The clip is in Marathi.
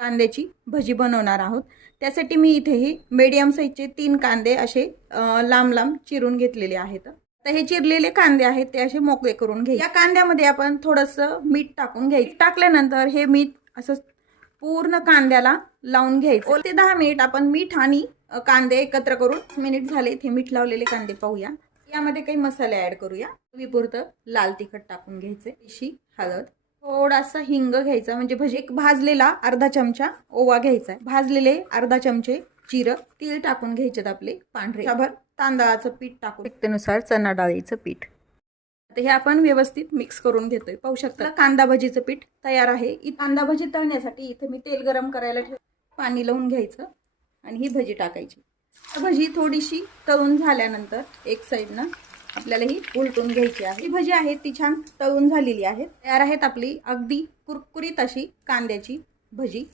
कांद्याची भजी बनवणार आहोत। त्यासाठी मी इथे ही मीडियम साईजचे 3 कांदे असे लांब लांब चिरून घेतलेले आहेत। तर हे चिरलेले कांदे आहेत ते असे मोकळे करून घ्यायचे। या कांद्यामध्ये आपण थोडंसं मीठ टाकून घ्यायचं। टाकल्यानंतर हे मीठ असं पूर्ण कांद्याला लावून घ्यायचं। 5 ते 10 मिनिट आपण मीठ आणि कांदे एकत्र करून मिनिट झाले इथे मीठ लावलेले कांदे पाहूया। यामध्ये काही मसाले ऍड करूया। चवीपुरतं लाल तिखट टाकून घ्यायचे, थोडीशी हळद, थोडासा हिंग घ्यायचा, म्हणजे भजी एक भाजलेला अर्धा चमचा ओवा घ्यायचा, भाजलेले अर्धा चमचे जिरं, तीळ टाकून घ्यायचेत आपले पांढरे, भर तांदळाचं पीठ टाकून त्यानुसार चणा डाळीचं पीठ। आता हे आपण व्यवस्थित मिक्स करून घेतोय। पाहू शकता कांदा भजीचं पीठ तयार आहे। कांदा भजी तळण्यासाठी इथे मी तेल गरम करायला पाणी लावून घ्यायचं आणि ही भजी टाकायची। भजी थोडीशी तळून झाल्यानंतर एक साइडनं आपल्याला ही उलटून घ्यायची आहे। ही भजी आहे ती छान तळून झालेली आहे, तयार आहेत आपली अगदी कुरकुरीत अशी कांद्याची भजी।